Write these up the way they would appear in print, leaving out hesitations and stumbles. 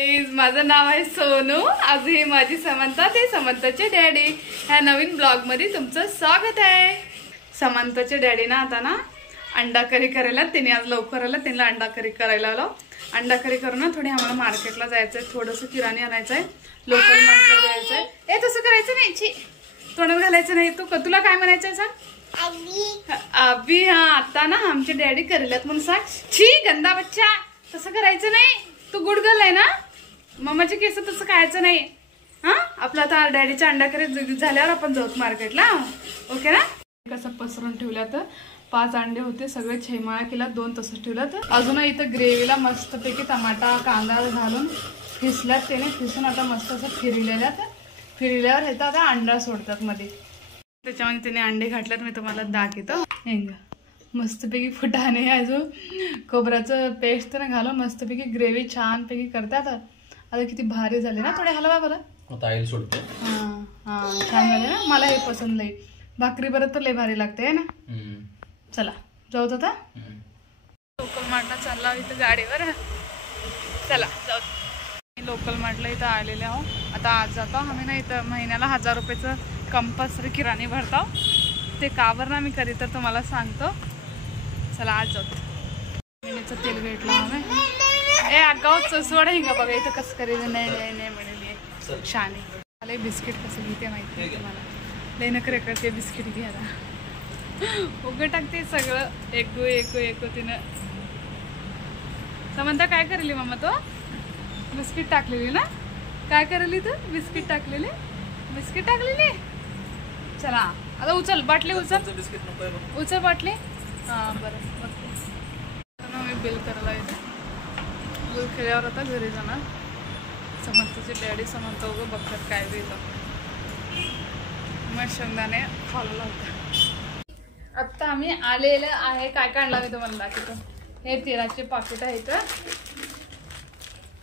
माझं नाव आहे सोनू। आज ही माझी समंता ते समंताचे डॅडी ह्या नवीन ब्लॉग मध्ये तुमचं स्वागत आहे। समंताचे डॅडी ना आता ना अंडा करी करायला, तिने आज लवकर आला, त्यांना अंडा करी करायला लावलो। अंडा करी करून ना थोडी आम्हाला मार्केटला जायचंय, थोडंसं किराणी आणायचंय, लोकल मार्केटला जायचंय। ए तसं करायचं नाही, छी तोंडात घालायचं नाही। तू तुला काय म्हणायचंय सांग? अभी हा आता ना आमचे डॅडी करेलात म्हणून सांग। छी गंदा बच्चा, तसं करायचं नाही। तू गुड गर्ल आहे ना, मम्माचे केस तसं खायचं नाही हा। आपला आता डॅडीच्या अंडा करी झाल्यावर आपण जाऊ मार्केटला, ओके ना। कसं पसरून ठेवल्या तर 5 अंडे होते, सगळे छैमाळा केला, 2 तसंच ठेवलं। तर अजून इथं ग्रेव्हीला मस्तपैकी टमाटा कांदा घालून फिसल्यात, त्याने फिसून आता मस्त असं फिरल्यावर हे तर आता अंडा सोडतात मध्ये, त्याच्यामध्ये त्याने अंडे घातल्यात। मी तुम्हाला दाखवतो। मस्तपैकी फुटाणे अजून खोबऱ्याचं पेस्ट तर घालून मस्तपैकी ग्रेव्ही छानपैकी करतात। आता किती भारी झाले ना, थोडे हलवा बरं ताईल सोडते। हा छान झाले ना, मला हे पसंत लई। भाकरी बरं तर लई भारी लागते है ना। चला जाऊ आता, लोकल मार्टला चालला इथं गाडीवर। चला जाऊ, लोकल मार्टला इथं आलेले आहो। आता आज जातो आम्ही ना, इथं महिन्याला 1000 रुपयाचं कंपल्सरी किराणी भरतो। ते कावर ना मी कधी तर तुम्हाला सांगतो। चला आज जातो। तेल घेतला आम्ही। ए अगाव सोड हिंगा बघा इथं कसं करायचं। नाही म्हणाली शाने मला बिस्किट कसं घेते माहिती आहे तुम्हाला, लई नखरे करते बिस्किट घ्यायला। उघड टाकते सगळं एक तिनं। समंता काय करली मम्मा? तो बिस्किट टाकलेली ना, काय करली तू? बिस्किट टाकलेली चला आता उचल बाटली, उचल बाटली। हां बरं बघते मी बिल करायला येते। बिल केल्यावर आता घरी जाणार। समंताचे डॅडी समंता उगं बघतात काय बिल। मग शेंगदाणे खाल्ला होता। आता आम्ही आलेलं आहे। काय काढला मी तुम्हाला दाखवतो। हे तेलाचे पाकिट आहे इथं।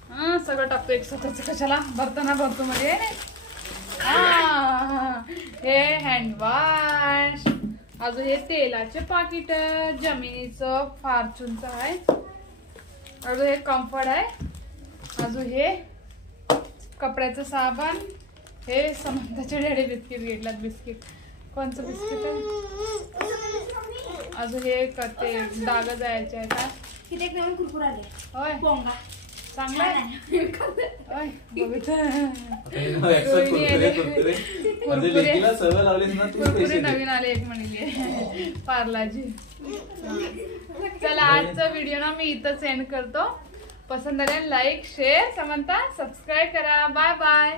हां सगळं टाकतो एक स्वतःच, कशाला भरताना भरतो मध्ये। हे हँड वॉश, अजून हे तेलाचे पाकिट, जमिनीचं फॉर्च्यूनचं आहे, अजून हे कम्फर्ट आहे, अजून हे कपड्याचं साबण, हे समंताचे डॅडी बिस्किट घेतलात। बिस्किट कोणचं बिस्किट आहे? अजून हे करते डाग जायचे आहे का किती कुरकुर आले होय पोंगा चांगला आहे होय कुरकुरे नवीन आले एक म्हणली पार्लाजी। चला आजचा व्हिडिओ ना मी इथं सेंड करतो। पसंत आल्यास लाईक शेअर समंता सबस्क्राईब करा। Bye bye.